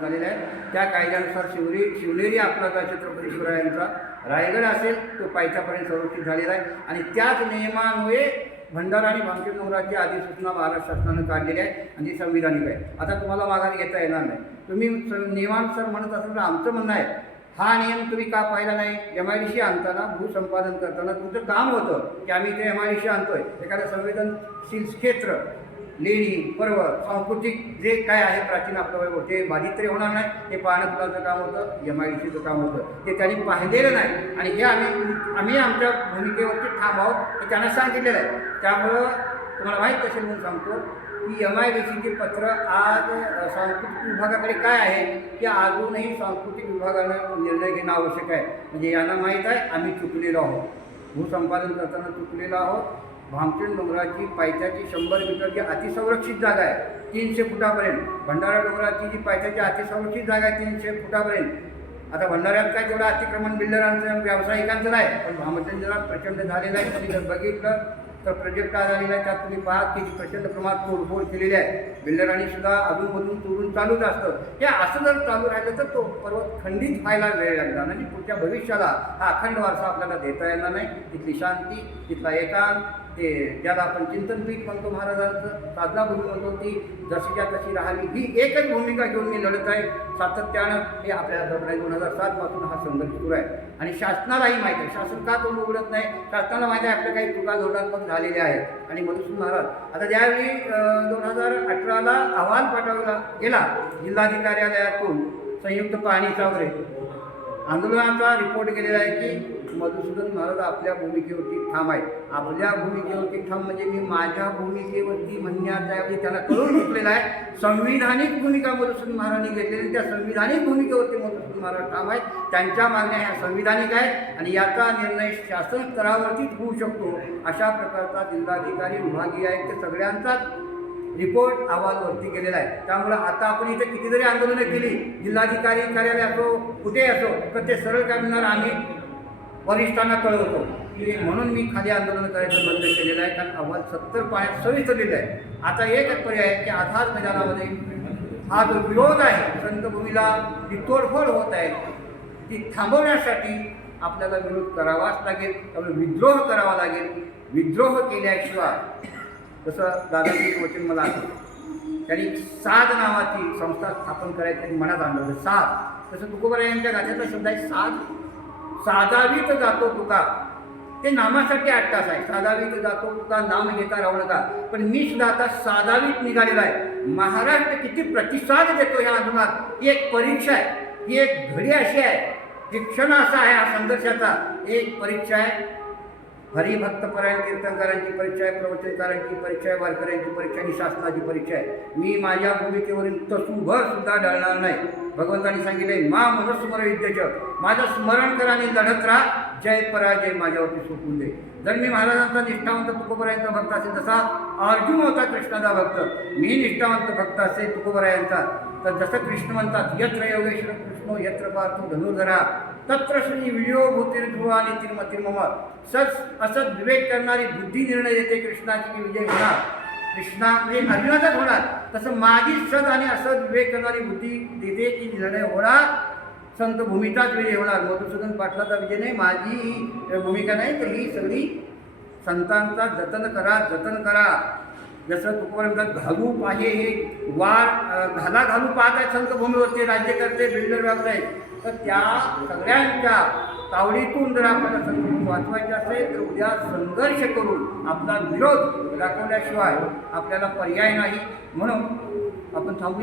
झालेला आहे त्या कायद्यानुसार शिवरी शिवनेरी आपला छत्रपती शिवरायांचा रायगड असेल तो पायथ्यापर्यंत संरक्षित झालेला आहे. आणि त्याच नियमान्वये भंडारा आणि भामखेड डोंगराची अधिसूचना महाराष्ट्र शासनानं काढलेली आहे आणि ती संविधानिक आहे. आता तुम्हाला माघार घेता येणार नाही. तुम्ही नियमानुसार म्हणत असाल तर आमचं म्हणणं आहे. हा नियम तुम्ही का पाहिला नाही? एम आय डी सी आणताना भूसंपादन करताना तुमचं काम होतं की आम्ही ते एम आय डी सी आणतोय. एखादं संवेदनशील क्षेत्र लेणी पर्व सांस्कृतिक जे काय आहे प्राचीन आपलं वैभव ते बाधित तरी होणार नाही. हे पाहणं तुलाचं काम होतं एम आय डी सीचं काम होतं. ते त्यांनी पाहिलेलं नाही. आणि हे आम्ही आम्ही आमच्या भूमिकेवरती ठाम आहोत हे त्यांना सांगितलेलं आहे. त्यामुळं तुम्हाला माहीत असेल म्हणून सांगतो की एम आय डी सीचे पत्र आज सांस्कृतिक विभागाकडे काय आहे की अजूनही सांस्कृतिक विभागानं निर्णय घेणं आवश्यक आहे. म्हणजे यांना माहीत आहे आम्ही चुकलेलो आहोत. भूसंपादन करताना चुकलेलो आहोत. भामचंद डोंगराची पायथ्याची शंभर मीटर जी अतिसंरक्षित जागा आहे तीनशे फुटापर्यंत. भंडारा डोंगराची जी पायथ्याची अतिसंरक्षित जागा आहे तीनशे फुटापर्यंत. आता भंडाऱ्यात काय तेवढं अतिक्रमण बिल्डरांचं व्यावसायिकांचं नाही पण भामचंद्रात प्रचंड झालेलं आहे. तुम्ही जर बघितलं तर प्रोजेक्ट काय झालेला आहे त्यात तुम्ही पाहात की प्रचंड प्रमाणात तोडफोड केलेली आहे. बिल्डरांनी सुद्धा अजूनमधून तोडून चालूच असतं. हे असं जर चालू राहिलं तर तो पर्वत खंडित व्हायला वेळ लागला म्हणजे पुढच्या भविष्याला हा अखंड वारसा आपल्याला देता येणार नाही. तिथली शांती तिथला एकांत ते ज्याला आपण चिंतनपीठ म्हणतो महाराजांचं साधनाभूमी म्हणतो ती जशीच्या तशी राहावी. ही एकच भूमिका घेऊन मी लढत आहे. सातत्यानं हे आपल्याला जवळ आहे दोन हजार सातपासून हा संघर्ष सुरू आहे. आणि शासनालाही माहिती आहे. शासन का तोंड उघडत नाही? शासनाला माहिती आहे आपल्या काही चुका धोरणात्मक झालेल्या आहेत. आणि मधुसूदन महाराज आता ज्यावेळी दोन हजार अठराला अहवाल पाठवला गेला जिल्हाधिकार्यालयातून संयुक्त पाहणीचा वगैरे आंदोलनाचा रिपोर्ट केलेला आहे की मधुसूदन महाराज आपल्या भूमिकेवरती ठाम आहे आपल्या भूमिकेवरती ठाम म्हणजे मी माझ्या भूमिकेवरती म्हणण्याचा ऐवजी त्याला कळून घेतलेला आहे. संविधानिक भूमिका मधुसूदन महाराजांनी घेतलेली त्या संविधानिक भूमिकेवरती मधुसूदन महाराज ठाम आहेत. त्यांच्या मागण्या ह्या संविधानिक आहेत. आणि याचा निर्णय शासन स्तरावरतीच होऊ शकतो अशा प्रकारचा जिल्हाधिकारी विभागीय ते सगळ्यांचाच रिपोर्ट अहवालवरती केलेला आहे. त्यामुळं आता आपण इथे कितीतरी आंदोलनं केली. जिल्हाधिकारी कार्यालय असो कुठे असो तर ते सरळ करणार आम्ही. वरिष्ठांना कळवतो. की म्हणून मी खाली आंदोलन करायचं बंद केलेलं आहे. कारण अहवाल सत्तर पाण्यात सविस्तर लिहिलं आहे आता एकच पर्याय आहे की आझाद मैदानामध्ये हा जो विरोध आहे संतभूमीला जी तोडफोड होत आहे ती थांबवण्यासाठी आपल्याला विरोध करावाच लागेल. त्यामुळे विद्रोह करावा लागेल. विद्रोह केल्याशिवाय जसं दादाजी वचन मला त्यांनी साध नावाची संस्था स्थापन करायची त्यांनी मनात आणलं साध तसं तुकोबरा यांच्या गाण्याचा शब्द आहे साध साधावीत जातो तुका. ते नामासाठी आठ तास आहे साधावीत जातो तुका नाम घेता राहू नका. पण मी सुद्धा आता साधावीत निघालेला आहे. महाराष्ट्र किती प्रतिसाद देतो ह्या आंदोलनात ही एक परीक्षा आहे. ही एक घडी अशी आहे. शिक्षण असा आहे हा संघर्षाचा. एक परीक्षा आहे. हरिभक्तपरायण कीर्तनकारांची परीक्षा आहे प्रवचनकारांची परीक्षा आहे वारकऱ्यांची परीक्षा आणि शासनाची परीक्षा आहे. मी माझ्या भूमिकेवरील तसूभर सुद्धा ढळणार नाही. भगवंतांनी सांगितले मा मनस्मर विद्येच माझं स्मरण करा आणि लढत राहा जय पराजय माझ्यावरती सोपून दे. जर मी महाराजांचा निष्ठावंत तुकोबरायांचा भक्त असेल तसा अर्जुन होता कृष्णाचा भक्त. मी निष्ठावंत भक्त असेल तुकोबरायांचा. तर जसं कृष्ण म्हणतात यत्र योगेश्वर कृष्ण यत्र पार्थ धनुर्धरा. तत्र श्री विजयोभूतीर्ध्रुव आणि तिर्मतिर्मम. सच असत विवेक करणारी बुद्धी निर्णय देते कृष्णाची की विजय होणार. कृष्णा म्हणजे अर्जुनाचाच होणार. तसं माझी सद आणि असद विवेक करणारी बुद्धी देते की निर्णय होणार. संत भूमिकाच विजय होणार. मधुसूदन पाटलाचा विजय नाही माझी भूमिका नाही तर ही सगळी संतांचा जतन करा जतन करा. जसं तुकोबर म्हणतात घालू पाहिजे हे वार घाला घालू पाहत आहेत संत भूमीवरचे राज्यकर्ते बिल्डर व्यावसायिक तर त्या सगळ्यांच्या तावडीतून जर आपल्याला संत वाचवायचे असेल तर उद्या संघर्ष करून आपला विरोध दाखवल्याशिवाय आपल्याला पर्याय नाही. म्हणून आपण थांबू